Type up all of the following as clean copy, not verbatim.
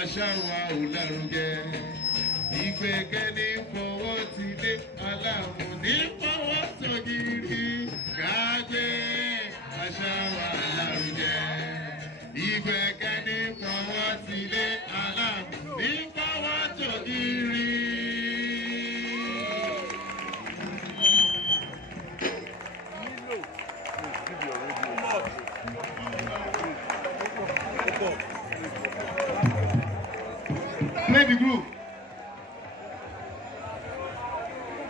Aṣáwa ò lárugẹ, ìgbẹ́kẹ̀lé fọwọ́ ti dé, aláwọ̀ ní fọwọ́ sọ̀gìrì. Kágbé aṣáwa lárugẹ, ìgbẹ́kẹ̀lé fọwọ́ ti dé, aláwọ̀ ní fọwọ́ sọ̀gìrì. Play the group.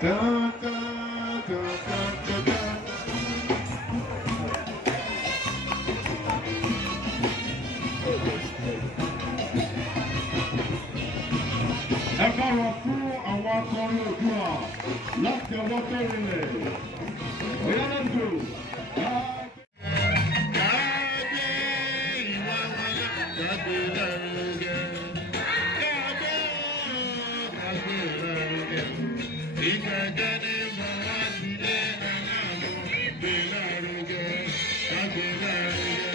Da, da, da, da, da, da. Ẹ káàárọ̀ fún àwọn akọrin Oòduà láti ọwọ́ tó rinlẹ̀. Ọ̀yá náà dùn. Káàgbé ìwà wọlé, káàgbé lárugẹ. Ìgbàgede mọ̀wá ti dé aláàbò gbé lárugẹ, kágbé lárugẹ,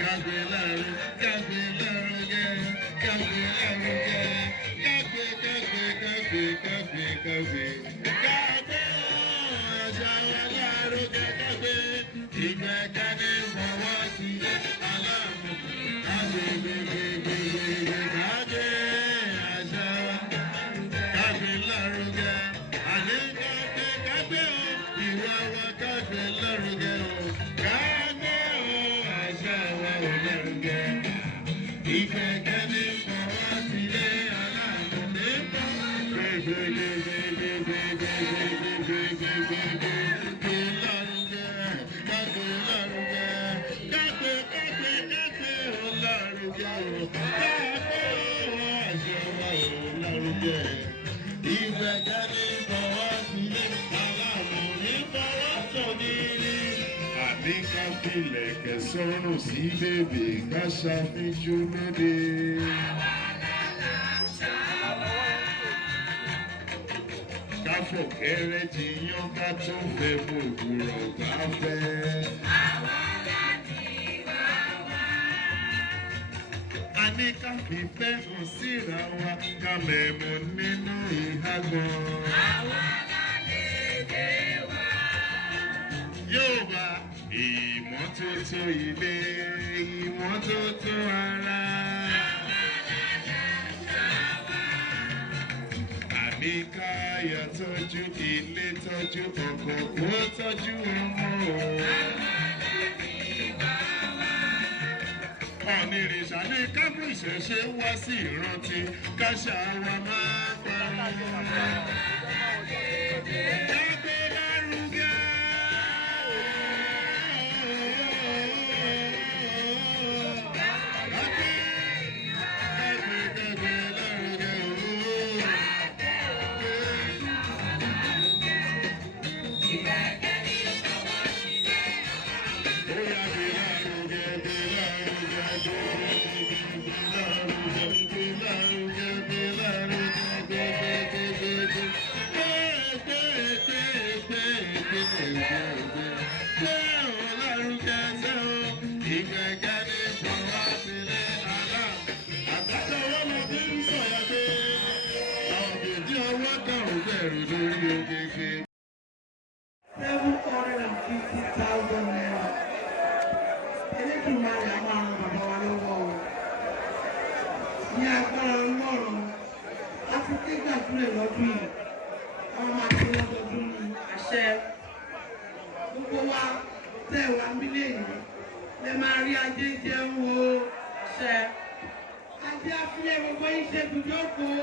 kágbé lárugẹ, kágbé lárugẹ, kágbé lárugẹ, kágbé kágbé kágbé kágbé kágbé kágbé Aṣáwa lárugẹ kágbé. Ìgbàgede mọ̀wá ti dé aláàbò kágbé gbégbégbégbé kágbé Aṣáwa kágbé lárugẹ. Kágbé o, ìwà wa kágbé lárugẹ o. Kágbé o, Aṣáwa ò lárugẹ. Ìgbẹ́kẹ̀lé fọwọ́ ti lé aláàbò ní fọwọ́. Gbégbégbégbégbégbégbégbégbé lárugẹ. Kágbé lárugẹ. Kágbé kágbé kágbé o lárugẹ o. Kágbé o, Aṣáwa ò lárugẹ. Ìgbẹ́kẹ̀lé fọwọ́ ti lé aláàbò ní fọwọ́ sọ̀gìrì. Àní ká filẹ̀ kẹsọ́rùn sí bèbè ká ṣàfihàn lóde. Ká fòkèrè jiyàn ká tó fẹ́ mú òwúrọ̀ bá fẹ́. Àní ká fìfẹ́ hàn síra wa ká mẹ̀mú nínú ìhágbọ́n. Yorùbá ìmọ́tótó ilé, ìmọ́tótó ara. Àní káyà tọ́jú ilé, tọ́jú ọkọ, kó tọ́jú ọmọ o. Ọ̀nìrìṣà ní ká mú ìṣẹ̀ṣe wá sí ìrántí, káṣà wa máa parun. Kágbé lárugẹ. Àti àfihàn gbogbo iṣẹ́ ibùdókòó